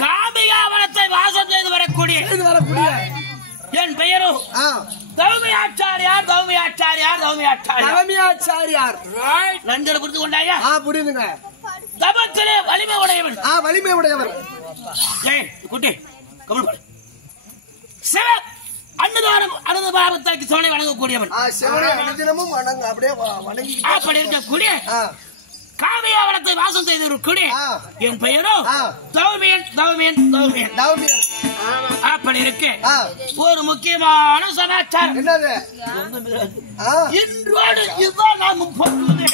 காமிகாவனத்தை வாசம் செய்து வரக்கூடிய என் பெயரும் தௌமியாச்சாரியார். நன்கரை புரிந்து கொண்டாயா? புரியுதுங்க. தபத்திலே வலிமை உடையவன். வலிமை உடையவர். குட்டி கமல் சிவன் அன்னதானம் அனுதாபத்தாக்கி சிவனை வணங்கக்கூடியவன். அப்படி இருக்கக்கூடிய காமியாவனத்தை வாசம் செய்திருக்கூடிய என் பெயரும் தௌமியன். அப்படி இருக்கு ஒரு முக்கியமான சமாச்சாரம். இன்றோடு இதுதான் நாம் பொறுத்து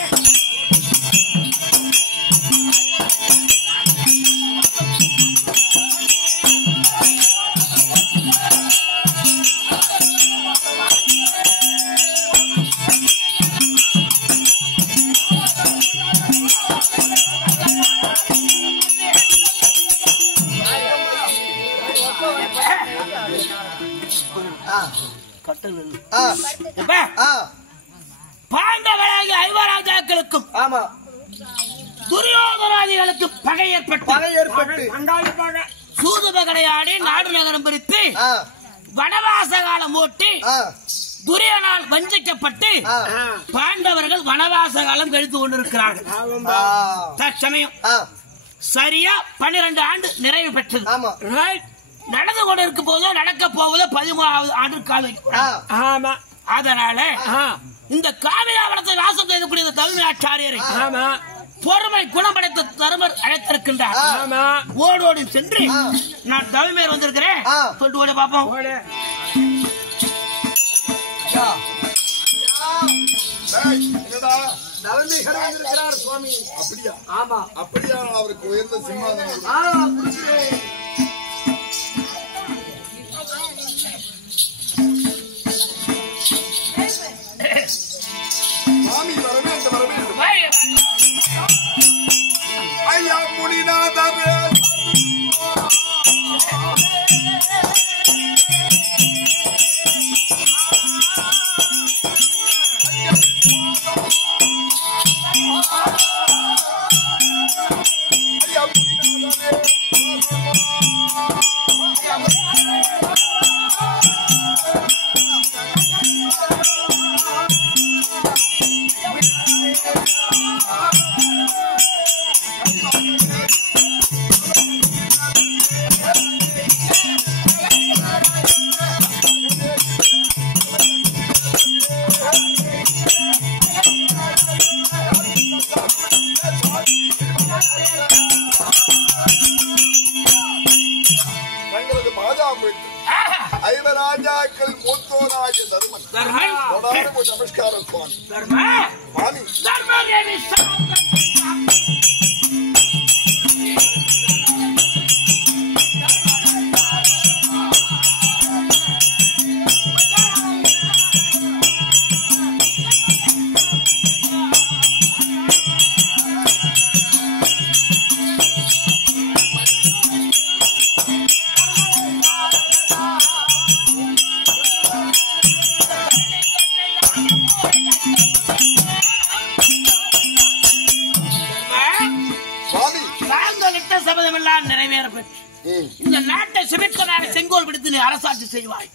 பாண்டவராகிய ஐவராஜாக்களுக்கும் துரியோதனாதிகளுக்கு பகை ஏற்பட்டு சூதுபகடையாடி நாடு நகரம் பிரித்து வனவாச காலம் ஓட்டி துரியனால் வஞ்சிக்கப்பட்டு பாண்டவர்கள் வனவாச காலம் கழித்துக் கொண்டிருக்கிறார்கள். தற்சமயம் சரியா 12 ஆண்டு நிறைவு பெற்றது. நடந்து கொண்டிருக்கும் போதோ நடக்க போவதோ 13வது ஆண்டு காலம். அதனால இந்த காமியாவனத்தை வாசம் செய்யக்கூடிய தௌமியாச்சாரியரை பொறுமை குணமடைத்த தருமர் அழைத்திருக்கின்றார். ஓடோடி சென்று நான் தௌமியர் வந்திருக்கிறேன் சொல்லிட்டு ஓட பாப்போம். சுவாமி அப்படியா? ஆமா, அப்படியா? அவருக்கு உயர்ந்த சிம்மாசனம். சுவாமி வரவேண்டும். ஐயா முடிநாதவே ஐவராஜாக்கள் மூத்தோராகிய தர்மன். நமஸ்காரம் சுவாமி. இந்த நாட்டை சுபிட்சனாக செங்கோல் பிடித்து நீ அரசாட்சி செய்வாய்.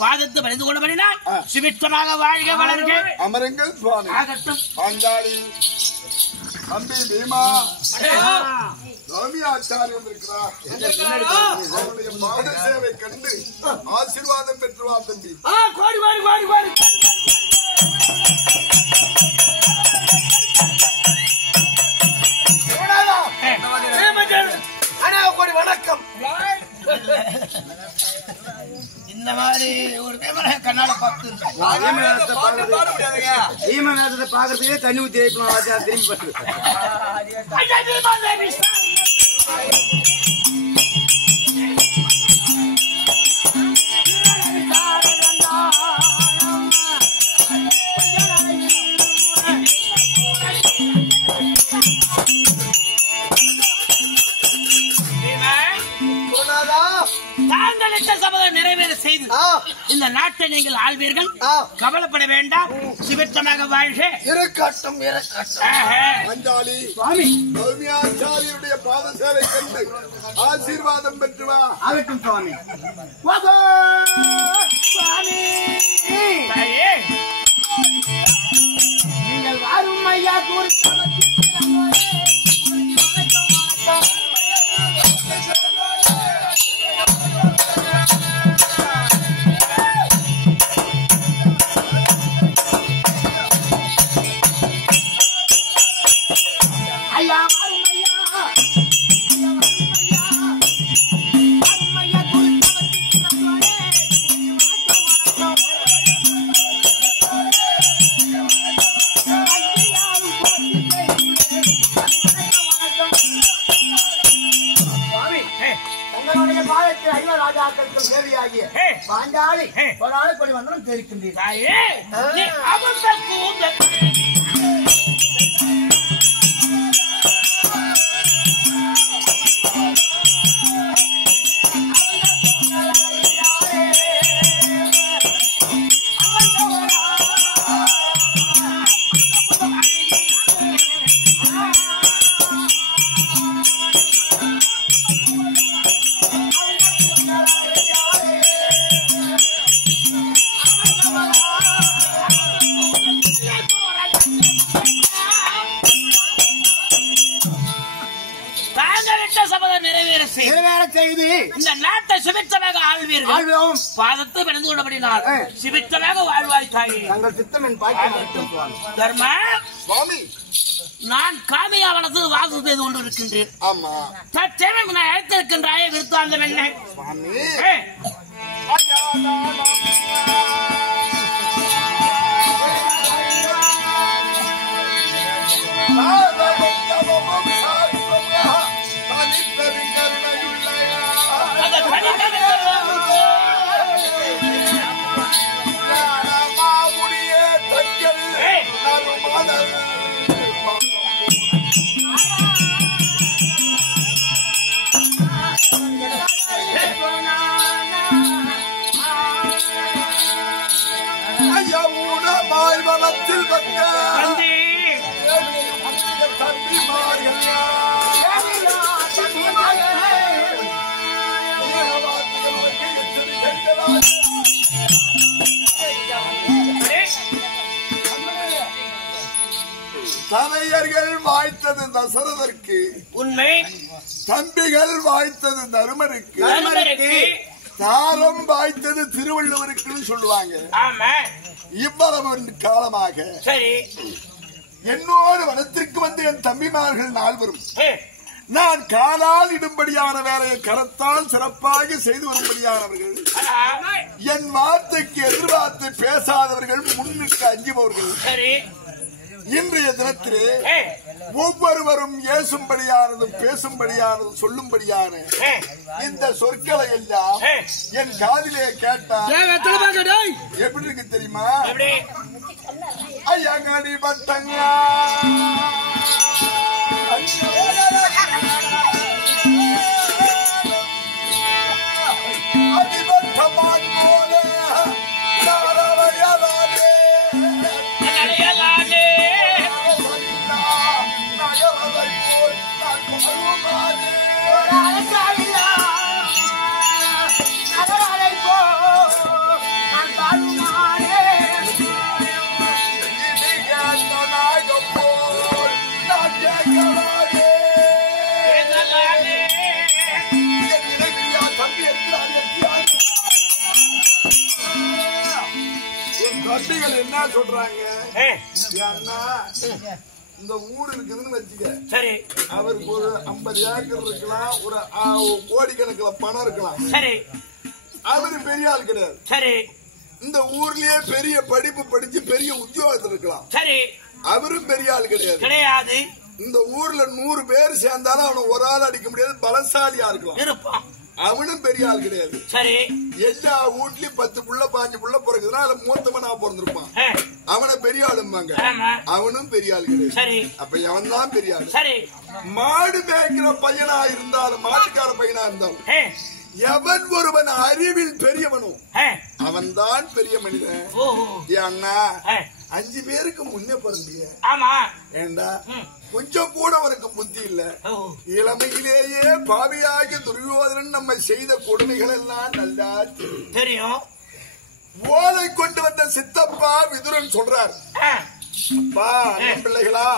பாதத்தை பணிந்து கொள்ள பண்ணினால் சுபிட்சனாக வாழ்க வளர்க. அமருங்கள் சுவாமி. பாஞ்சாலி தம்பி பீமா தௌமியாச்சாரி வந்திருக்கிறார். அவருடைய பாத சேவை கண்டு ஆசீர்வாதம் பெற்றுவா தம்பி. கோடி கோடி கோடி கோடி வணக்கம். இந்த மாதிரி ஒரு கண்ணால பார்த்து பாக்குறதுக்கே தண்ணி ஊத்தி திரும்பி இந்த நாட்டை நீங்கள் ஆள்வீர்கள். கவலைப்பட வேண்டாம். சுபிட்சமாக வாழ்க. இருக்கட்டும். அஞ்சாலி சுவாமி கௌமியாச்சாரியருடைய பாத சேவை கண்டு ஆசீர்வாதம் பெற்று வா. ஆகட்டும் சுவாமி. சுவாமி நீங்கள் வாரும் ஐயா பாஞ்சாலி ஒரு ஆளுப்படி வந்தாலும் தெரிவிக்கின்றீர்கள். இந்த நாட்டை சுபிட்சமாக ஆள்வீர்கள். பாதத்தை விழுந்து கொண்டபடினால் சுபிட்சமாக வாழ்வாய் தாயே. தங்கள் சித்தம் என் பாக்கியம். தர்மா சுவாமி நான் காமியாவனது வாசம் செய்து கொண்டிருக்கின்றேன். ஆமா தற்சேவை நான் அழைத்திருக்கின்றாயே விருத்தாந்தம் என்ன? சுவாமி வனத்தில் வந்த தனையர்கள் வாய்த்தது தசரதற்கு, உண்மை. தம்பிகள் வாய்த்தது தருமருக்கு, தாரம் வாய்த்தது திருவள்ளுவருக்குன்னு சொல்லுவாங்க. ஆமா. இவ்வளவு காலமாக சரி என்னோடு வனத்திற்கு வந்து என் தம்பிமார்கள் நால்வரும் நான் காலால் இடும்படியான வேலையை கரத்தால் சிறப்பாக செய்து வரும்படியானவர்கள், என் வார்த்தைக்கு எதிர்பார்த்து பேசாதவர்கள், முன்னிற்கு அஞ்சுபவர்கள். சரி இன்றைய தினத்திலே ஒவ்வொருவரும் ஏசும்படியானதும் பேசும்படியானதும் சொல்லும்படியான இந்த சொற்களை எல்லாம் என் காதிலே கேட்டா எப்படி இருக்கு தெரியுமா? ஐயாங்கடி பட்டங்க அடிபட்டமான் போல என்ன சொல்றாங்க? இந்த ஊர் இருக்குதுன்னு வச்சுக்க. சரி அவருக்கு ஒரு 50 ஏக்கர் இருக்கலாம், ஒரு கோடிக்கணக்கில் பணம் இருக்கலாம். சரி அவரு பெரிய ஆள் கிடையாது. சரி இந்த ஊர்லயே பெரிய படிப்பு படிச்சு பெரிய உத்தியோகத்தில் இருக்கலாம். சரி அவரும் பெரிய ஆள் கிடையாது. கிடையாது. இந்த ஊர்ல 100 பேர் சேர்ந்தாலும் அவனை ஒரு ஆள் அடிக்க முடியாது, பலசாலியா இருக்கலாம் இருப்பான். அவனும் பெரிய ஆள் கிடையாது. சரி எல்லா வீட்லயும் 10 புள்ள 5 புள்ள பிறகுதுன்னா அதுல மூத்தவனா பிறந்திருப்பான். அவனை பெரிய ஆளும்பாங்க. அவனும் பெரிய ஆள் கிடையாது. சரி அப்ப அவன் தான் பெரிய ஆள். சரி மாடு மேய்க்கிற பையனா இருந்தாலும், மாட்டுக்கார பையனா இருந்தாலும் எவன் ஒருவன் அறிவில் பெரியவனும் அவன் தான் பெரிய மனிதன். அண்ணா 5 பேருக்கு முன்னே பிறந்திய. ஆமா. ஏண்டா கொஞ்சம் கூட அவனுக்கு புத்தி இல்ல. இளமையிலேயே பாவியாகிய துரியோதனன் நம்ம செய்த கொடுமைகள் எல்லாம் நல்லா தெரியும். ஓலை கொண்டு வந்த சித்தப்பா விதுரன் சொல்றார், அப்பா பிள்ளைகளா,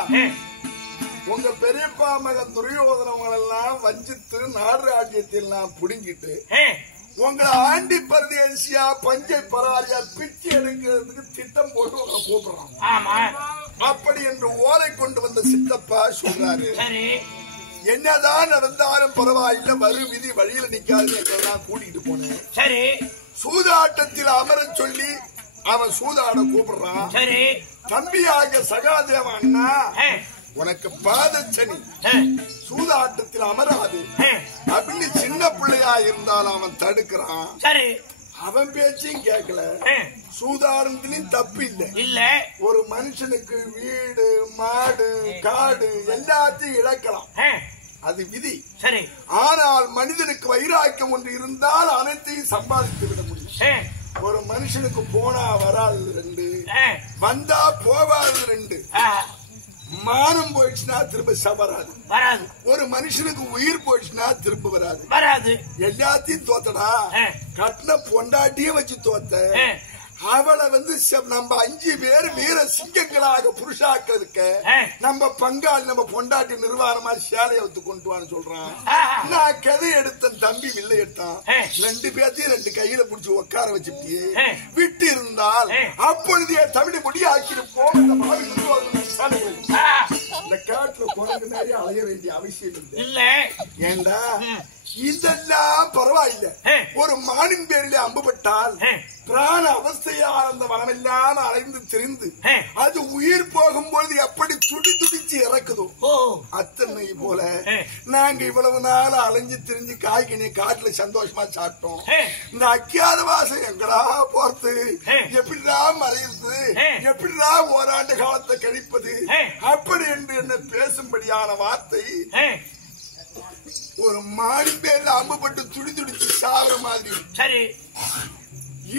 உங்க பெரியப்பா மகன் துரியோதனவங்க எல்லாம் வஞ்சித்து நாடு ராஜ்யத்தில் எல்லாம் புடுங்கிட்டு உங்களை ஆண்டி பரதேசியா பஞ்சை பராரியா பிச்சை எடுக்கிறதுக்கு திட்டம் போட்டு உங்களை கூப்பிடுறான். அப்படி என்று ஓலை கொண்டு வந்த சித்தப்பா சொல்றாரு, என்னதான் நடந்தாலும் பரவாயில்ல, வரும் விதி வழியில நிக்காது என்றெல்லாம் கூட்டிட்டு போனேன். சரி, சூதாட்டத்தில் அமர சொல்லி அவன் சூதாட கூப்பிடுறான். சரி, தம்பியாக சகாதேவ அண்ணா, உனக்கு பாதச்சனி, சூதாட்டத்தில் அமராது அப்படின்னு சின்ன பிள்ளையா இருந்தாலும் அவன் தடுக்கிறான். சரி, அவன் பேச்சையும் கேட்கல. சூதாட்டத்திலும் தப்பு இல்ல. ஒரு மனுஷனுக்கு வீடு மாடு காடு எல்லாத்தையும் இழக்கலாம், அது விதி. சரி, ஆனால் மனிதனுக்கு வைராக்கியம் ஒன்று இருந்தால் அனைத்தையும் சம்பாதித்து விட முடியும். ஒரு மனுஷனுக்கு போனா வராது 2, வந்தா போவாது 2. மானம் போயிடுச்சுன்னா திரும்ப சவராது. ஒரு மனுஷனுக்கு உயிர் போயிடுச்சுன்னா திரும்ப வராது. எல்லாத்தையும் தோத்தடா. கட்டின பொண்டாட்டியே வச்சு தோத்த அவளை நம்ம 5 பேர் வீர சிங்கங்களாக புருஷாக்கிறதுக்கு நம்ம பங்காளி நம்ம பொண்டாட்டி நிர்வாணமா சேலையை வந்து கொண்டு வான்னு சொல்றான். நான் கதை எடுத்த தம்பி வில்லை எடுத்தான். 2 பேர்த்தையும் 2 கையில புடிச்சு உட்கார வச்சுட்டு விட்டு இருந்தால் அப்பொழுதே தமிழ் முடி ஆக்கிருப்போம். இந்த காட்டுல குரங்கு நிறைய அலைய வேண்டிய அவசியம் இல்ல. ஏண்டா இதெல்லாம் பரவாயில்ல. ஒரு மானின் பேரிலே அம்புபட்டால் பிராண அவஸ்தையால் அந்த வனமெல்லாம் அலைந்து திரிந்து அது உயிர் போகும்போது எப்படி துடி துடிச்சு இறக்குதோ அத்தனை போல நாங்க இவ்வளவு நாள் அலைஞ்சு திரிஞ்சு காய்கனி காட்டுல சந்தோஷமா சாப்பிட்டோம். இந்த அக்கியாத வாசம் எங்கடா போறது, எப்படிடா மறையுது, எப்படிடா ஓராண்டு காலத்தை கழிப்பது அப்படி என்று என்ன பேசும்படியான வார்த்தை ஒரு மாடி பேர்ல அம்புப்பட்டு துடி துடிச்சு சாகுற மாதிரி. சரி,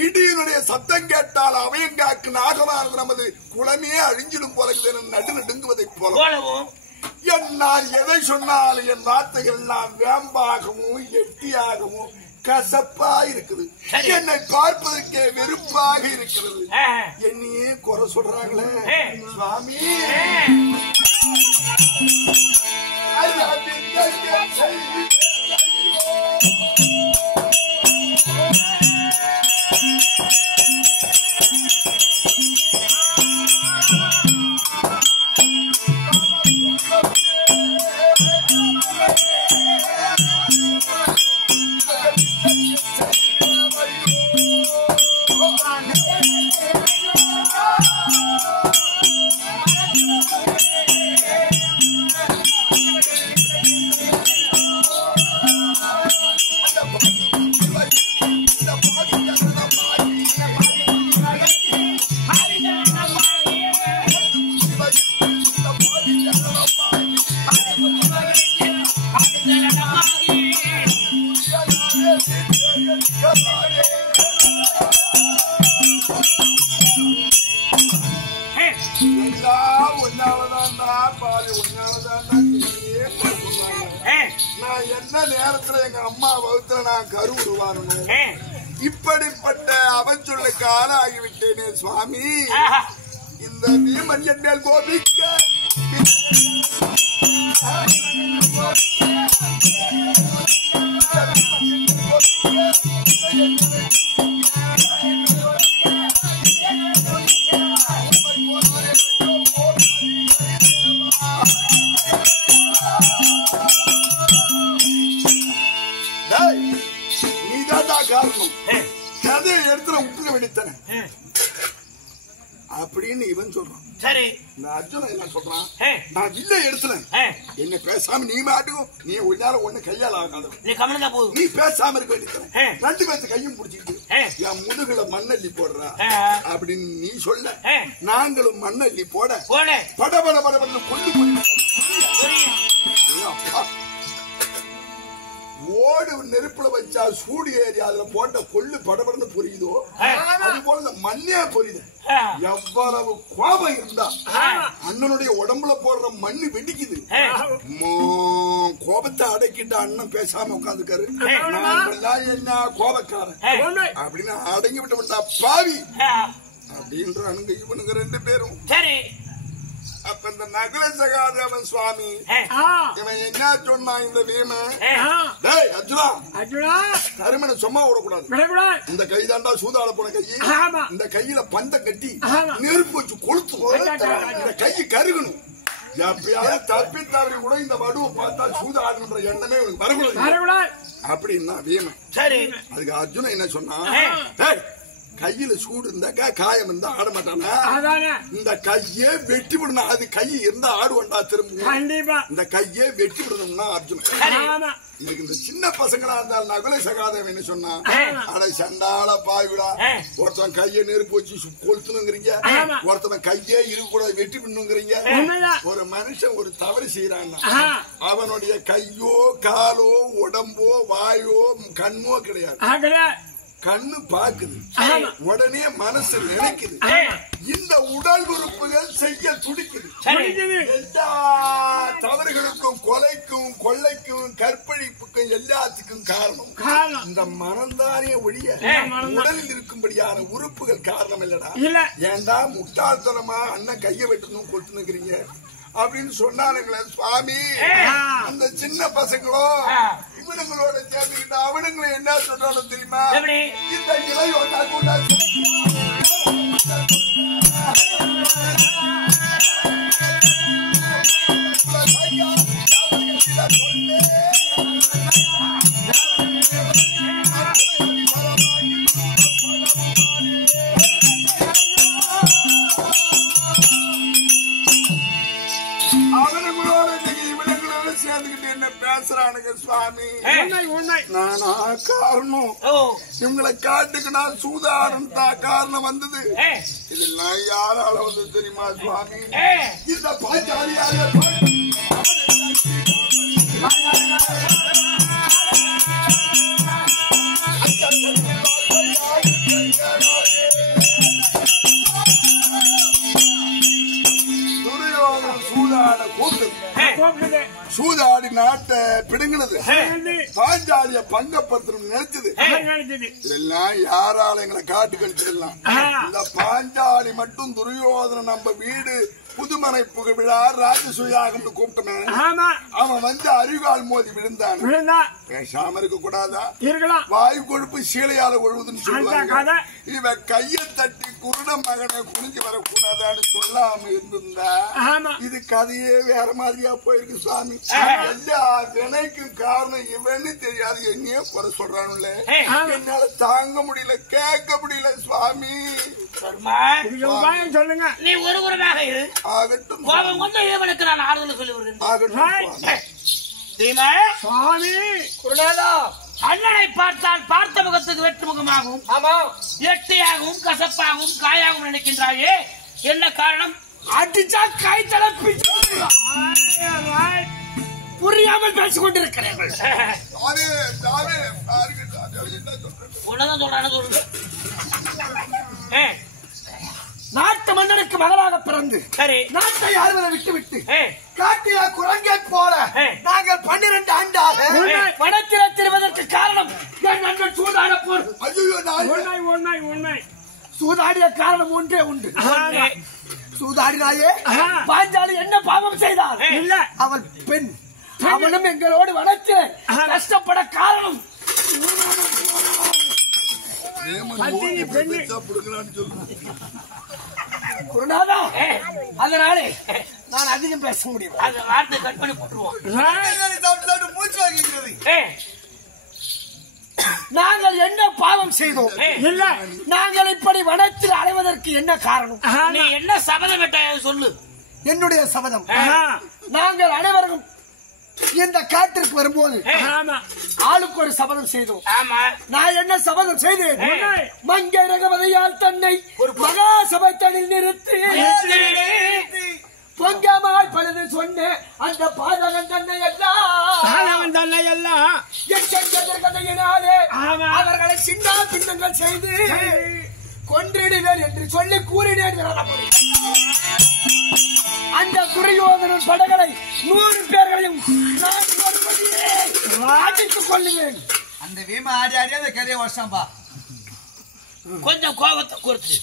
இடியினுடைய சத்தம் கேட்டால் அவையங்காக்கு நாகமானது நமது குளமே அழிஞ்சிடும் போல நடு நடுங்குவதை போல நான் எதை சொன்னாலும் என் வார்த்தைகள் எல்லாம் வேம்பாகவும் எட்டியாகவும் கசப்பா இருக்குது. என்னை பார்ப்பதற்கே வெறுப்பாக இருக்கிறது. என்னையே குறை சொல்றாங்களே சுவாமி. நான் என்ன நேரத்துல எங்க அம்மா வகுத்துல நான் கருவுருவானோ இப்படிப்பட்ட அவச்சொல்லுக்கு ஆளாகிவிட்டேனே சுவாமி. இந்த வீமன் என் மேல் கோபிக்க காரணம் கதையை எடுத்து விட்டுல வெடித்தன அப்படின்னு இவன் சொல்றான். சரி, நான் அர்ஜுனன் என்ன சொல்றான், நான் வில்ல எடுத்துல என்ன பேசாம நீ மாட்டுக்கும் நீ ஒரு நேரம் ஒண்ணு கையால் ஆகாத நீ பேசாம இருக்க வேண்டியது 2 பேர்த்து கையும் பிடிச்சிட்டு என் முதுகுல மண்ணள்ளி போடுறா அப்படின்னு நீ சொல்ல நாங்களும் மண்ணள்ளி போட படபட படபட கொண்டு ஓடு ஓடு நெருப்புல வச்சா சூடு ஏறி அதுல போட்ட கொள்ளு படபடன்னு பொரியுதோ அது போல இந்த மண்ணே பொரியுது. எவ்வளவு கோபம் இருந்தா அண்ணனுடைய உடம்புல போடுற மண்ணு வெடிக்குது. கோபத்தை அடக்கிட்டு அண்ணன் பேசாம உட்காந்துக்காரு. என்ன கோபக்காரன் அப்படின்னு அடங்கி விட்டு பாவி அப்படின்றானுங்க இவனுங்க 2 பேரும். அப்ப இந்த நகுல சகாதேவன் சுவாமி இவன் என்ன சொன்னா இந்த வீமன், அர்ஜுனா கருமனை சும்மா விடக்கூடாது. இந்த கை தாண்டா சூதாட போன கை. இந்த கையில பந்த கட்டி நெருப்பு வச்சு கொளுத்து இந்த கை கருகணும். எப்பயாவது தப்பி தவறி கூட இந்த வடுவை பார்த்தா சூதாடுன்ற எண்ணமே இவனுக்கு வரக்கூடாது அப்படின்னா வீமன். அதுக்கு அர்ஜுனன் என்ன சொன்னா, கையில சூடு இருந்தாக்கா காயம் இருந்தா ஆட மாட்டானா, இந்த கையே வெட்டி விடணும். அது கை இருந்தா ஆடுவண்டா திரும்ப. இந்த கையே வெட்டி விடணும்னா அர்ஜுனன். இதுக்கு இந்த சின்ன பசங்களா இருந்தாலும் நகுல சகாதேவன் என்ன சொன்னா, அட சண்டால பாய்விடா, ஒருத்தன் கைய நெருப்பு வச்சு கொளுத்தணுங்கிறீங்க, ஒருத்தன் கையே இருக்கக்கூடாது வெட்டி விடணுங்கிறீங்க. ஒரு மனுஷன் ஒரு தவறு செய்யறான்னா அவனுடைய கையோ காலோ உடம்போ வாயோ கண்ணோ கிடையாது. கண்ணு பாக்குது, உடனே மனசு நினைக்குது, இந்த உடல் உறுப்புகள் செய்ய துடிக்குது. எல்லா தவறுகளுக்கும் கொலைக்கும் கொள்ளைக்கும் கற்பழிப்புக்கும் எல்லாத்துக்கும் காரணம் இந்த மனம்தானே ஒழிய உடலில் இருக்கும்படியான உறுப்புகள் காரணம் இல்லடா. ஏண்டா முட்டாள்தனமா அண்ணன் கைய வெட்டணும் கொளுத்துனுங்கிறீங்க அப்படின்னு சொன்னானுங்களே சுவாமி. அந்த சின்ன பசங்களும் இவனுங்களோட சேர்ந்துக்கிட்டு அவனுங்களை என்ன சொல்றானோ தெரியுமா, இந்த இளையோட்டா கூட என்ன பேசுறானுங்க சுவாமி. நானா காரணம், இவங்களை காட்டுக்கு நான் சூதாடம் காரணம் வந்தது. இதெல்லாம் யாரால வந்து தெரியுமா சுவாமி, இந்த பாஞ்சாலியால சூதாட கூப்பிட்டு சூதாடி நாட்டை பிடுங்கினது, பாஞ்சாலிய பங்கப்பத்திரம் நினைச்சது. இதெல்லாம் யாரால எங்களை காட்டு கழிச்சிடலாம். இந்த பாஞ்சாலி மட்டும் துரியோதன நம்ம வீடு புதுமனை புக விழா ராஜசூயாக கூப்பிட்டமே, அவன் வந்து அரிகால் மோதி விழுந்தான். பேசாம இருக்க கூடாதா, வாயு கொழுப்பு சீலையால ஒழுகுதுன்னு சொல்லுவாங்க. இவன் கையை தட்டி குருட மகனை குனிஞ்சு வரக்கூடாதான்னு சொல்லாம இருந்திருந்தா இது கதையே வேற மாதிரியா போயிருக்கு சுவாமி. எல்லா வினைக்கும் காரணம் இவன்னு தெரியாது, என்னையே குறை சொல்றானுல்ல. என்னால தாங்க முடியல, கேட்க முடியல சுவாமி. சொல்லுங்க, நீ ஒருவராக இரு. ஆகட்டும், கோபம் கொண்டு இவனுக்கு நான் ஆறுதல் சொல்லி வருகிறேன். அண்ணனை பார்த்தால் பார்த்த முகத்துக்கு வெற்று முகமாகவும் எட்டையாகவும் கசப்பாகவும் காயாகவும் நினைக்கின்றாயே, என்ன காரணம்? அடிச்சா கை தளப்பி புரியாமல் பேசிக் கொண்டிருக்கிறீர்கள். உன்னதான் சொல்றான சொல்லு. நாட்டு மன்னனுக்கு மகளாக பிறந்து நாட்டை ஆளுவதை விட்டுவிட்டு காட்டில குரங்கை போல நாங்கள் 12 ஆண்டாக பணத்தில் திருவதற்கு காரணம் என் நண்பன் சூதாட போர். சூதாடிய காரணம் ஒன்றே உண்டு. சூதாடினாயே பாஞ்சாலி என்ன பாவம் செய்தார்? இல்ல, அவள் பெண். அவனும் எங்களோடு வளர்த்து கஷ்டப்பட காரணம் குருநாதா. அதனாலே நான் அதிகம் பேச முடியும். அந்த வார்த்தை கட் பண்ணி போட்டுருவோம். மூச்சு வாங்கிக்கிறது. நாங்கள் என்ன பாவம் செய்தோம்? இல்ல, நாங்கள் இப்படி வனத்தில் அடைவதற்கு என்ன காரணம்? நீ என்ன சபதம் கேட்ட சொல்லு. என்னுடைய சபதம், நாங்கள் அனைவரும் இந்த காட்டிற்கு வரும்போது ஆளுக்கு ஒரு சபதம் செய்தோம். நான் என்ன சபதம் செய்தேன்? மங்கை ரகவதையால் தன்னை மகாசபைத்தனில் நிறுத்தி பொங்கமாய் பலது சொன்ன அந்த பாதகன் தன்னை எல்லாம் கதையினாலே அவர்களை சின்ன பின்னங்கள் செய்து கொன்றிடுவேன் என்று சொல்லி கூறினேன். அந்த துரியோதனன் படைகளை 100 பேர்களையும் நான் அடித்துக் கொள்ளுவேன். அந்த வீம ஆடி ஆடி அந்த கதையை வருஷம்பா. கொஞ்சம் கோபத்தை குறித்து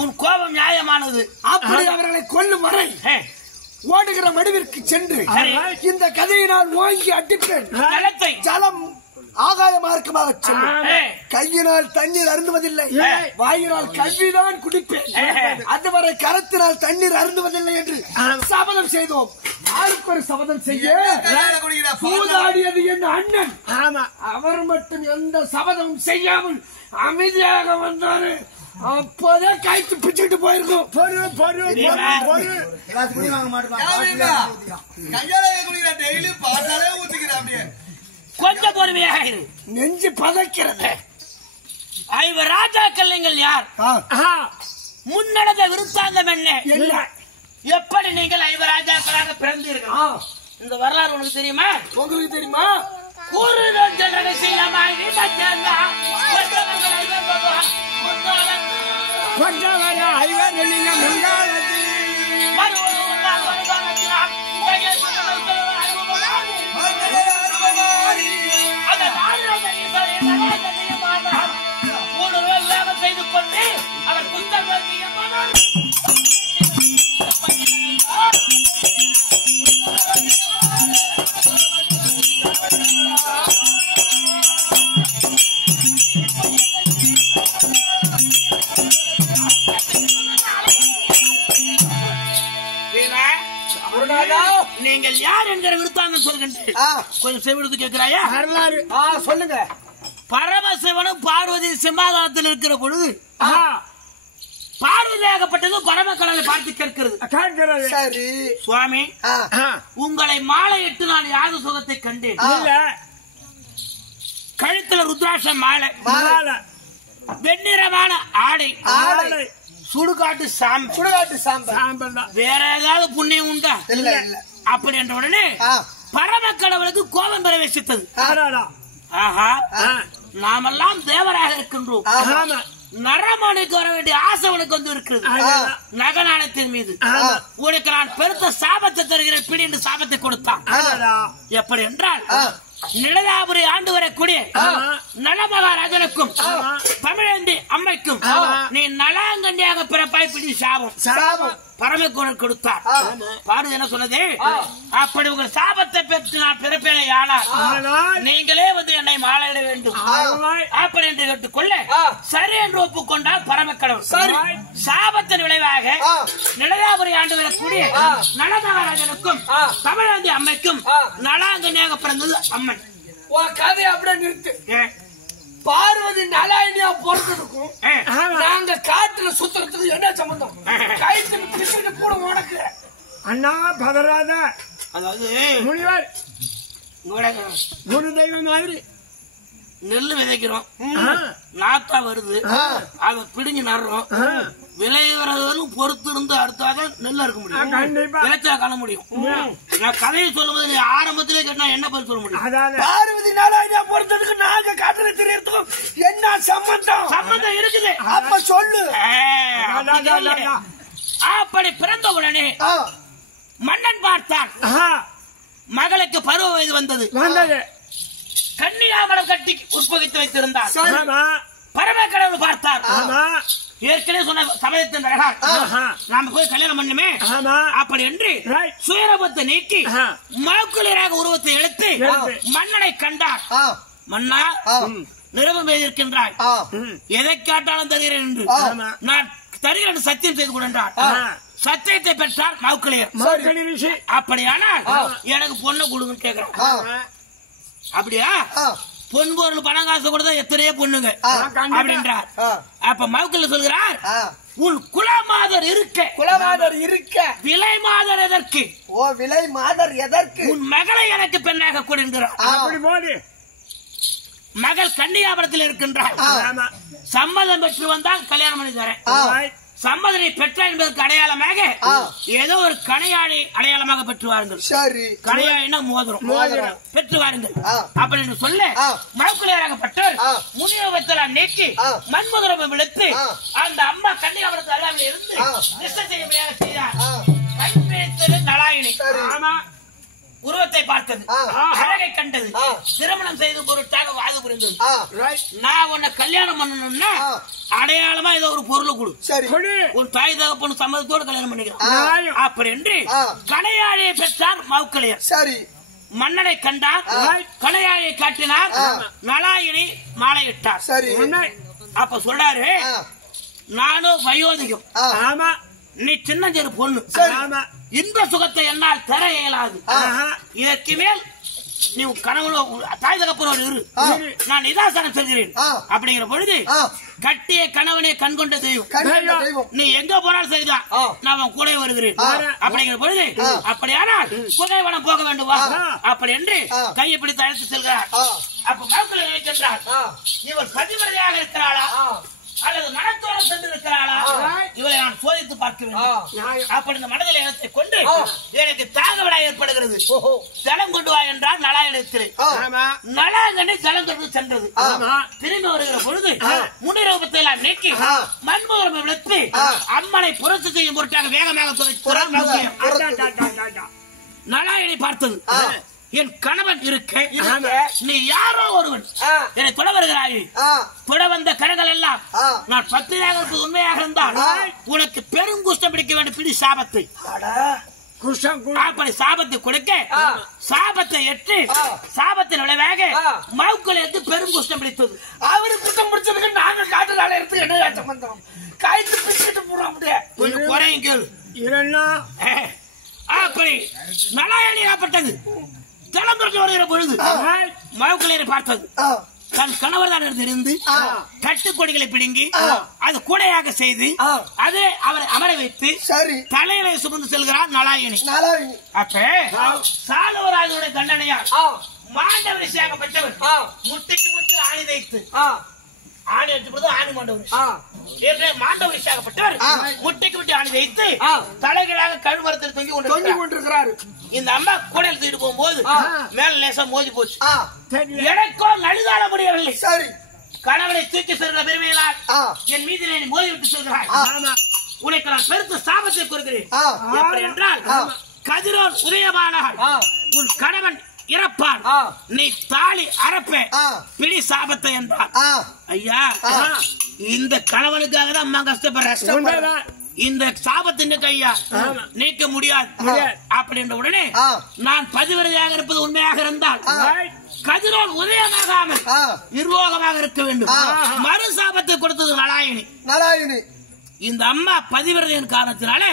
உன் கோபம் நியாயமானது. அப்படி அவர்களை கொல்லும் வரை ஓடுகிற மடுவிற்கு சென்று இந்த கதையை நான் ஓங்கி அடிப்பேன். ஜலம் ஆகாய மார்க்கமாக செல்லும். கையினால் தண்ணீர் அருந்துவதில்லை, வாயினால் கல்விதான் குடிப்பேன். அதுவரை கரத்தினால் தண்ணீர் அருந்துவதில்லை என்று சபதம் செய்தோம். ஆளுக்கு ஒரு சபதம் செய்ய சூதாடியது என் அண்ணன். அவர் மட்டும் எந்த சபதமும் செய்யாமல் அமைதியாக வந்தாரு. அப்போதே கைத்து பிச்சுட்டு போயிருக்கோம். கொஞ்சம் பொறுமையாக நெஞ்சு பதைக்கிறது. 5 ராஜாக்கள் நீங்கள் யார்? முன்னடந்த விருத்தாந்தம் என்ன? எப்படி நீங்கள் 5 ராஜாக்களாக பிறந்தீர்கள்? இந்த வரலாறு உனக்கு தெரியுமா? உங்களுக்கு தெரியுமா? செய்து கொண்டு அவர் புத்தகம் நீங்கள் யார் என்கிற விருத்தாந்தம் சொல்கின்றேன். கொஞ்சம் செவிடுத்து கேட்கிறாயா? சொல்லுங்க. பரமசிவனும் பார்வதி சிம்மாதானத்தில் இருக்கிற பொழுது பார்வதியாகப்பட்டது பரமக்கடலை பார்த்து கேட்கிறது. சரி சுவாமி, உங்களை மாலையிட்டு நான் யாது சுகத்தை கண்டேன். கழுத்துல ருத்ராட்ச மாலை, வெண்ணிறமான ஆடை, சுடுகாட்டு சாம்பல், வேற ஏதாவது புண்ணியம் உண்டா? அப்படி என்ற உடனே பரமக்கடவுளுக்கு கோபம் பிரவேசித்தது. ஆஹா, நாமெல்லாம் தேவராக இருக்கின்றோம். நரமனுக்கு வர வேண்டிய ஆசை உனக்கு வந்து இருக்கிறது. நகநாணத்தின் மீது உனக்கு நான் பெருத்த சாபத்தை தருகிறேன், பிடி என்று சாபத்தை கொடுத்தான். எப்படி என்றால், நிலதாபுரி ஆண்டு வரக்கூடிய நலமகாராஜனுக்கும் தமிழந்தி அம்மைக்கும் நீ நலாங்கண்டியாக பிறப்பாய், பிடி சாபம் பரமக்குடன் கொடுத்தார். பாரு என்ன சொன்னது? அப்படி உங்கள் சாபத்தை பெற்று நான் பிறப்பேனே ஆனால் நீங்களே வந்து என்னை மாலையிட வேண்டும் அப்படி என்று கேட்டுக்கொள்ள சரி என்று ஒப்புக்கொண்டால் பரமக்கடவுள். சாபத்தின் விளைவாக நிலதாபுரி ஆண்டு வரக்கூடிய நலமகாராஜனுக்கும் தமிழந்தி அம்மைக்கும் நலாங்கண்டியாக பிறந்தது அம்மன். கதை அப்படியே நிறுத்து. பார்வதி நலாயினியா பொறுத்ததுக்கும் நாங்க காட்டுல சுத்துறதுக்கு என்ன சம்பந்தம்? கைத்து கூட உனக்கு அண்ணா பதறாத. அதாவது முனிவர் குரு தெய்வம் மாதிரி நெல்லு விதைக்கிறோம், நாத்தா வருது, அதை பிடிஞ்சு நடுறோம். விளைவுறதும் பொறுத்து இருந்து அடுத்தாக நெல்ல இருக்க முடியும், விளைச்சா காண முடியும். நான் கதையை சொல்லும்போது நீ ஆரம்பத்திலே கேட்டா என்ன பதில் சொல்ல முடியும்? பார்வதி நாளாயினா பொறுத்ததுக்கு நாங்க காட்டுல தெரியறதுக்கும் என்ன சம்பந்தம்? சம்பந்தம் இருக்குது. அப்ப சொல்லு. அப்படி பிறந்த உடனே மன்னன் பார்த்தான். மகளுக்கு பருவ வயது வந்தது. கன்னியாமலம் கட்டி உட்பகித்து வைத்திருந்தார். பரமக்கடவுள் பார்த்தார். ஏற்கனவே சொன்ன சமயத்தின் நாம போய் கல்யாணம் பண்ணுமே அப்படி என்று சுயரூபத்தை நீக்கி மாக்குளிராக உருவத்தை எடுத்து மன்னனை கண்டார். மன்னா, நிரபம் செய்திருக்கின்றாய், எதை காட்டாலும் தருகிறேன் என்று நான் தருகிறேன் சத்தியம் செய்து கொண்டார். சத்தியத்தை பெற்றார் மாவுக்களியர். அப்படியானால் எனக்கு பொண்ணை கொடுங்கன்னு கேட்கிறேன். அப்படியா? பொன் பொருள் பணம் காசு கொடுத்தா எத்தனையோ பொண்ணுங்க அப்படின்றார். அப்ப மவுக்கல்ல சொல்கிறார், உன் குலமாதர் இருக்க விலை மாதர் எதற்கு? ஓ, விலை மாதர் எதற்கு? உன் மகளை எனக்கு பெண்ணாக கொடுங்கிறார். மகள் கன்னியாபுரத்தில் இருக்கின்றார். சம்மதம் பெற்று வந்தால் கல்யாணம் பண்ணி தரேன், சம்மதனை பெற்றார் என்பதற்கு அடையாளமாக ஏதோ ஒரு கணையாழி அடையாளமாக பெற்று வாருங்கள். சரி, கணையாழினா மோதிரம் பெற்று வாருங்கள் அப்படின்னு சொல்ல மழக்குள்ளையாகப்பட்டவர் முனிவத்தெல்லாம் நீக்கி மண்முதிரம் விழுத்து அந்த அம்மா கன்னியாகுமரத்து அருகாமையில் இருந்து நிஷ்டை செய்யும்படியாக செய்தார். கண் பிடித்தது நலாயினி. ஆமா, உருவத்தை பார்த்தது, அழகை கண்டது, திருமணம் செய்து பொருட்டாக வாது புரிந்தது. நான் உன்னை கல்யாணம் பண்ணணும்னா அடையாளமா ஏதோ ஒரு பொருள் கொடு, உன் தாய் தகப்பன் சம்மதத்தோடு கல்யாணம் பண்ணிக்கிறோம் அப்படி என்று கணையாழியை பெற்றார் மவுக்கலையர். சரி, மன்னனை கண்டார், கணையாழியை காட்டினார், நலாயினி மாலையிட்டார். சரி, அப்ப சொல்றாரு, நானும் வயோதிகம், நீ சின்னஞ்சிறு பொண்ணு, இந்த சுகத்தை என்னால் தர இயலாது. இதற்கு மேல் நீ கனவுல தாய் தகப்பனோடு இரு, நான் நிதாசனம் செல்கிறேன் அப்படிங்கிற பொழுது கட்டிய கணவனை கண் கொண்ட தெய்வம், நீ எங்க போனாலும் சரிதான், நான் அவன் கூட வருகிறேன் அப்படிங்கிற பொழுது அப்படியானால் குகைவனம் போக வேண்டுமா அப்படி என்று கையை பிடித்து அழைத்து செல்கிறார். அப்ப மக்களை நினைக்கின்றார், இவர் பதிமறையாக இருக்கிறாளா அல்லது மனத்தோடு சென்று இருக்கிறாளா, இவரை நான் சோதித்து பார்க்க வேண்டும் அப்படி இந்த மனதில் எண்ணத்தை கொண்டு எனக்கு தாக விடா ஏற்படுகிறது. ஜலம் கொண்டு வா என்றால் நலாயிடத்தில் நலாங்கனை ஜலம் கொண்டு சென்றது. திரும்பி வருகிற பொழுது முன்னிரூபத்தை எல்லாம் நீக்கி மண்முகம் விழுத்து அம்மனை புரட்சி செய்யும் பொருட்டாக வேகமாக நலாயினை பார்த்தது. என் கணவன் இருக்க நீ யாரோ ஒருவன் என்னை தொட வருகிறாய், தொட வந்த கரங்கள் எல்லாம் நான் பத்திரியாக இருப்பது உண்மையாக இருந்தால் உனக்கு பெரும் குஷ்டம் பிடிக்க வேண்டும், பிடி சாபத்தை அப்படி சாபத்தை கொடுக்க சாபத்தை ஏற்று சாபத்தின் விளைவாக மவுக்கள் எடுத்து பெரும் குஷ்டம் பிடித்தது. அவரு குஷ்டம் பிடிச்சதுக்கு நாங்க காட்டுறால எடுத்து என்ன சம்பந்தம், கைத்து பிடிச்சிட்டு போறோம் கொஞ்சம் குறையும் கேளு. அப்படி நலாயணியாப்பட்டது ஜலம் தொடர்ந்து வருகிற பொழுது மவுக்கலையரை பார்த்தது. தன் கணவர் தான் இருந்து கட்டுக்கொடிகளை பிடுங்கி அது கூடையாக செய்து அது அவரை அமர வைத்து தலையில சுமந்து செல்கிறார் நலாயினி. அப்ப சாலுவராஜனுடைய தண்டனையால் மாண்டவர் விஷயப்பட்டவர் முட்டைக்கு முட்டு ஆணி வைத்து ஆணி வச்சபோது ஆணி மாண்டவர் விஷயப்பட்டவர் முட்டைக்கு முட்டி ஆணி வைத்து தலைகளாக கழுமரத்தில் தொங்கி கொண்டிருக்கிறார். இந்த அம்மா கூடையில் தூக்கிட்டு போகும்போது மேல லேசா மோதி போச்சு. எனக்கோ நழுதாட முடியவில்லை. சரி, கணவனை தூக்கி செல்கிற பெருமையினால் என் மீது நீ மோதி விட்டு சொல்கிறாய். உனக்கு நான் பெருத்த சாபத்தை கொடுக்கிறேன். எப்படி என்றால் கதிரோன் உதயமானால் உன் கணவன் இறப்பான், நீ தாலி அறப்ப பிடி சாபத்தை என்றார். ஐயா, இந்த கணவனுக்காக தான் அம்மா கஷ்டப்படுற, இந்த சாபத்தின் கையா நீக்க முடியாது அப்படின்ற உடனே நான் பதிவிரதையாக இருப்பது உண்மையாக இருந்தால் கதிரோன் உதயமாகாமல் நிர்வாகமாக இருக்க வேண்டும். மறு சாபத்தை கொடுத்தது நலாயினி. இந்த அம்மா பதிவிரதையின் காரணத்தினாலே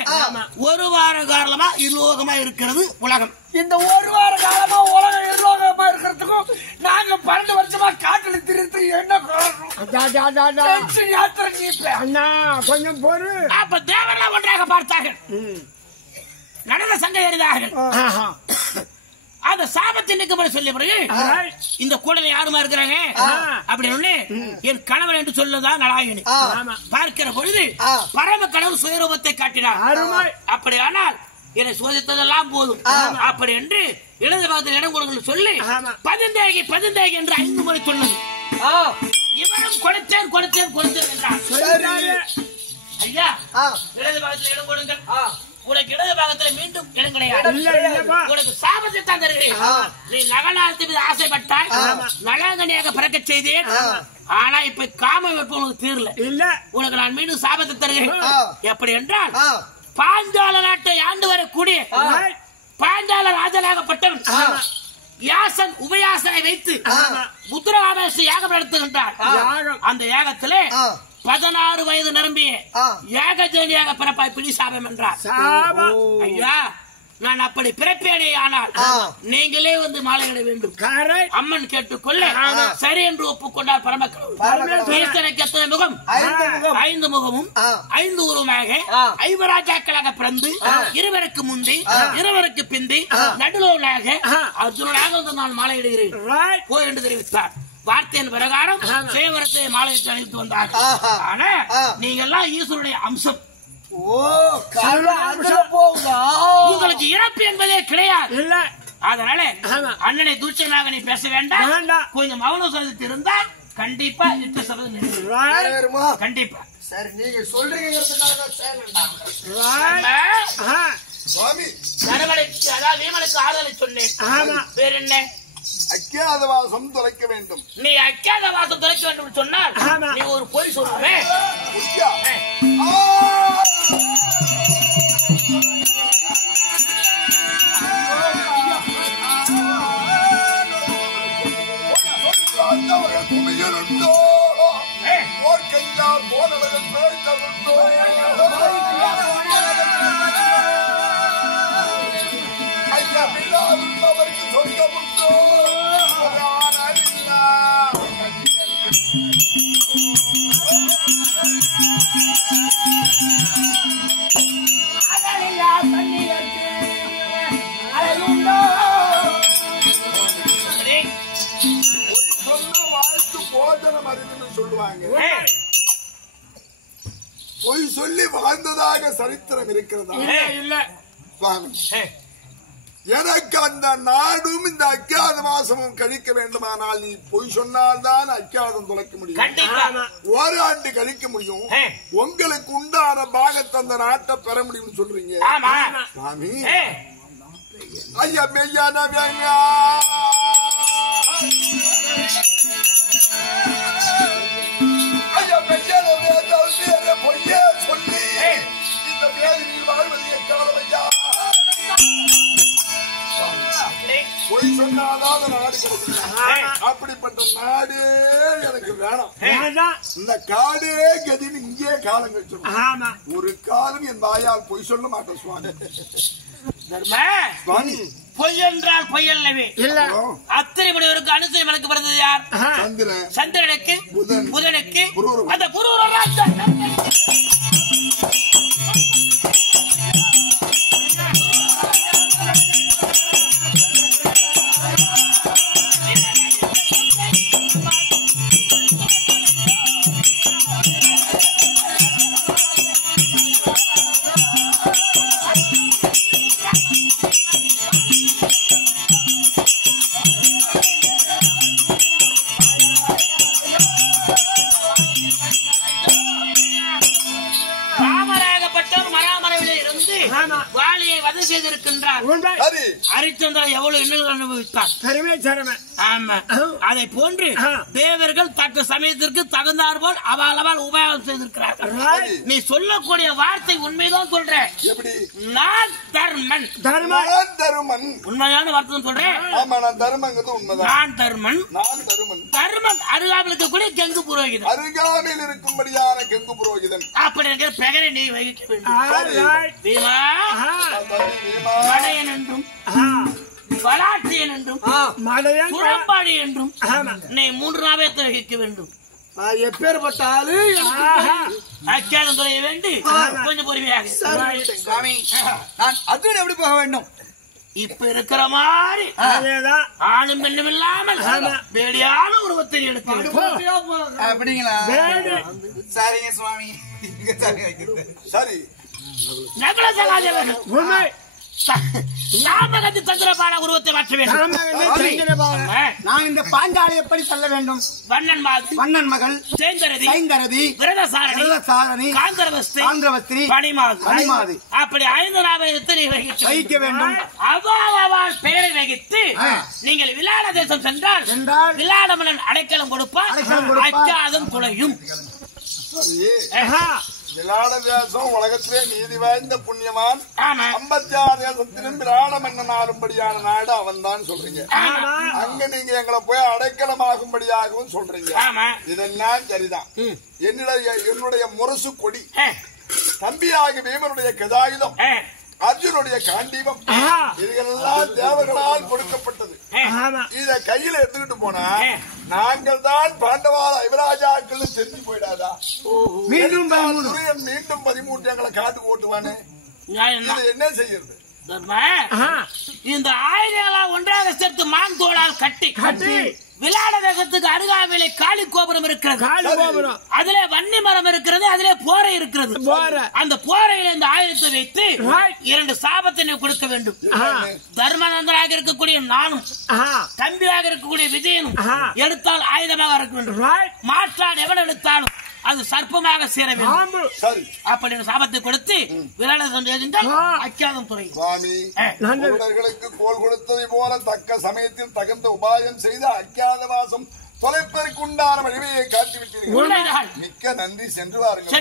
ஒரு வார காலமா இருலோகமா இருக்கிறது உலகம். இந்த ஒரு வார காலமா உலகம் இருலோகமா இருக்கிறதுக்கும் நாங்க 12 வருஷமா காட்டுல திரித்து என்ன கொஞ்சம் பொறு. அப்ப தேவர்கள் ஒன்றாக பார்த்தார்கள், நடந்த சண்டை எறிந்தார்கள். அந்த சாபத்தை நீக்கப்பட சொல்லிய பிறகு இந்த கூடல யாருமா இருக்கிறாங்க அப்படின்னு என் கணவன் என்று சொல்லதான் நலாயினி. பார்க்கிற பொழுது பரம கடவுள் சுயரூபத்தை காட்டினார். அப்படியானால் என்னை சோதித்ததெல்லாம் போதும் அப்படி என்று இடது பாகத்தில் இடம் கொடுங்கள் சொல்லி பதிந்தாகி என்று 5 முறை சொன்னது. இவரும் கொடுத்தேன் என்றார். ஐயா, இடது பாகத்தில் இடம் கொடுங்கள், உனக்கு இடது பாகத்தில் மீண்டும் இடம் கிடையாது, உனக்கு சாபத்தை தான் தருகிறேன். நீ நகலாத்து மீது ஆசைப்பட்டால் நலாங்கனியாக பிறக்க செய்தேன். ஆனா இப்ப காம வெப்பம் உனக்கு தீரல, உனக்கு நான் மீண்டும் சாபத்தை தருகிறேன். எப்படி என்றால் பாஞ்சால நாட்டை ஆண்டு வரக்கூடிய பாஞ்சால ராஜனாகப்பட்டவன் யாசன் உபயாசனை வைத்து புத்திரகாமேச யாகம் நடத்துகின்றார். அந்த யாகத்திலே 16 வயது நிரம்பிய ஏகஜோனியாக பிறப்பாய் பிடி சாபம் என்றார். ஐயா, நான் அப்படி பிறப்பேனே, ஆனால் நீங்களே வந்து மாலையிட வேண்டும். அம்மன் கேட்டுக்கொள்ள சரி என்று ஒப்புக்கொண்டார் பரமக்கடவுள். எத்தனை முகம்? 5 முகமும் 5 உருவமாக 5 ராஜாக்களாக பிறந்து இருவருக்கு முந்தி இருவருக்கு பிந்தி நடுவோனாக அர்ஜுனனாக வந்து நான் மாலையிடுகிறேன் போய் என்று தெரிவித்தார். வார்த்தையின் பிரகாரம் சேவரத்தை மாலையிட்டு அழைத்து வந்தார்கள். ஆனா நீங்க எல்லாம் ஈஸ்வருடைய அம்சம், உங்களுக்கு இறப்பு என்பதே கிடையாது. இல்ல, அதனால அண்ணனை தூச்சனாக நீ பேச வேண்டாம். கொஞ்சம் மௌனம் சாதித்து இருந்தால் கண்டிப்பா நித்த சபதம் கண்டிப்பா. சரி, நீங்க சொல்றீங்க. அதாவது வீமனுக்கு ஆறுதலை சொன்னேன். வேற என்ன? அக்கியாதவாசம் தொலைக்க வேண்டும். நீ அக்கியாதவாசம் தொலைக்க வேண்டும் சொன்னால் நீ ஒரு பொய் சொல்லுவேன். குமியலுண்டோ ஓர்க்கையா போனவர்கள் பேழ்த்தருண்டோ ஐயா பிள்ளாவும் அவருக்கு சொந்தமுண்டோ பொய் சொல்லி வாழ்ந்ததாக சரித்திரம் இருக்கிறதா? இல்ல சுவாமி, எனக்கு அந்த நாடும் இந்த அக்கியாதவாசமும் கழிக்க வேண்டுமானால் நீ பொய் சொன்னால்தான் அக்கியாதம் தொலைக்க முடியும். ஓராண்டு கழிக்க முடியும். உங்களுக்கு உண்டான பாகத்தை அந்த நாட்டை பெற முடியும்னு சொல்றீங்க சுவாமி. ஐயா மெய்யான ஐயா மெய்யான பொய்யே சொல்லி இந்த வேதியில் வாழ்வது எக்காலம் ஐயா. பொய் சொன்னாதான் நாடு கிடைக்கும். அப்படிப்பட்ட நாடு எனக்கு வேணாம். இந்த காடே கதின்னு இங்கே காலம் கழிச்சிடும். ஒரு காலம் என் வாயால் பொய் சொல்ல மாட்டேன் சுவாமி. பொய் என்றால் பொய் அல்லவே. அத்தனை மனிதருக்கு அனுசரி மனுக்கு பிறந்தது யார்? சந்திரனுக்கு, புதனுக்கு, அந்த வாலியை வதை செய்திருக்கின்றார். ஹரிச்சந்திரன் எவ்வளவு இன்னல்கள் அனுபவித்தார். ஆமா, அதை போன்று தேவர்கள் தக்க சமயத்திற்கு தகுந்தார் போல் அவள் உபயோகம் செய்திருக்கிறார்கள். நீ சொல்லக்கூடிய வார்த்தை உண்மைதான் சொல்றேன். நான் தர்மன். உண்மையான வார்த்தை சொல்றேன். நான் தர்மன். தர்மன் அருகாமல் இருக்கக்கூடிய கெங்கு புரோகிதன். அருகாமையில் இருக்கும்படியான கெங்கு புரோகிதன். அப்படி இருக்கிற பெயரை நீ வகிக்க வேண்டும். மடையன் என்றும் பலாட்டியன் என்றும் சுழம்பாடி என்றும் நீ 3 நாமத்தை வகிக்க வேண்டும். எப்பேற்பட்ட ஆளு அக்கியாதம் தொலைய வேண்டி கொஞ்சம் பொறுமையாக. சுவாமி, நான் அர்ஜுன் எப்படி போக வேண்டும்? இப்ப இருக்கிற மாதிரி ஆணும் பெண்ணும் இல்லாமல் வேடியான உருவத்தை எடுக்க. அப்படிங்களா? சரிங்க சுவாமி. சரி, நகல சகாதேவன் சாமகத்து தந்திரபால உருவத்தை மாற்ற வேண்டும். நான் இந்த பாஞ்சாலை எப்படி செல்ல வேண்டும்? வண்ணன் மகள் சைந்தரதி விரதசாரணி காந்தரவஸ்திரி பனிமாது அப்படி 5 நாமத்தை வகிக்க வேண்டும். அவாவால் பெயரை வகித்து நீங்கள் விளாட தேசம் சென்றால் விளாடமலன் அடைக்கலம் கொடுப்பார். அச்சாதம் துளையும். விளாட தேசம் உலகத்திலே நீதி வாய்ந்த புண்ணியவான். 56 தேசத்திலும் விளாட மன்னன் ஆளும்படியான நாடு அவன் தான் சொல்றீங்க. அங்க நீங்க எங்களை போய் அடைக்கலமாகும்படியாகவும் சொல்றீங்க. இதெல்லாம் சரிதான். என்னுடைய முரசு கொடி, தம்பியாக பீமனுடைய கதாயுதம், அர்ஜுனுடைய காண்டீபம், இதுகளெல்லாம் தேவர்களால் கொடுக்கப்பட்டது. இத கையில எடுத்துக்கிட்டு போனா நாங்கள் தான் பாண்டவாத யுவராஜாக்கள் தெரிஞ்சு போயிடாதா? மீண்டும் 13 எங்களை காட்டு ஓட்டுவானே, என்ன செய்யறது? இந்த ஆயுதங்களா ஒன்றாக சேர்த்து மான் தோளால் கட்டி விளையாட தேசத்துக்கு அருகாமையிலே காளி கோபுரம் இருக்கிறது. காளி கோபுரம். அதிலே வன்னி மரம் இருக்கிறது. அதிலே போரை இருக்கிறது. அந்த போரையில இந்த ஆயுதத்தை வைத்து 2 சாபத்தினை கொடுக்க வேண்டும். தர்மநந்தனாக இருக்கக்கூடிய நானும் தம்பியாக இருக்கக்கூடிய விஜயனும் எடுத்தால் ஆயுதமாக இருக்க வேண்டும். மாற்றான் எவன் எடுத்தாலும் அது சர்ப்பமாக சேர வேண்டும். அப்படின்னு சாபத்தை கொடுத்து அக்கியாதம் துறை சுவாமி கோல் கொடுத்ததை போல தக்க சமயத்தில் தகுந்த உபாயம் செய்து அக்கியாத வாசம் தொலைப்பதற்கு உண்டான வழிவையை காட்டிவிட்டீர்கள். மிக்க நன்றி. சென்று வாருங்கள்.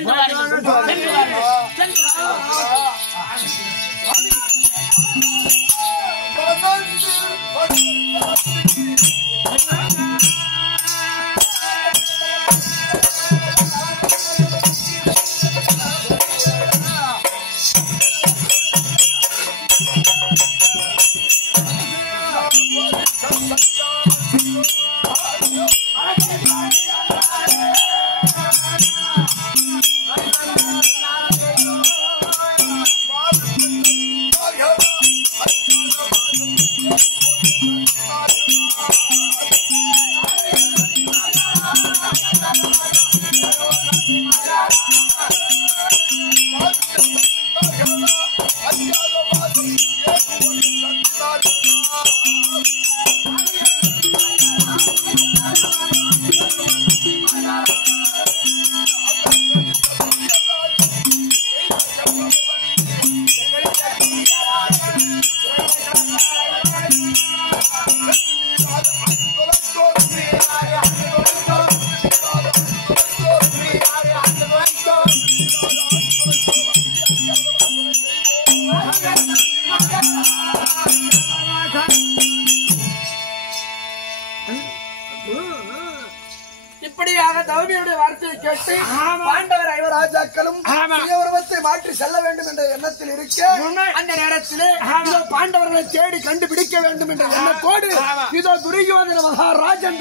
இப்படியாக தௌமியுடைய வார்த்தையை கேட்டு பாண்டவர் 5 ராஜாக்களும் உருவத்தை மாற்றி செல்ல வேண்டும் என்ற எண்ணத்தில் இருக்க அந்த நேரத்திலே இதோ பாண்டவர்களை தேடி கண்டுபிடிக்க வேண்டும் என்ற எண்ணத்தோடு இதோ துரியோதன மகாராஜன்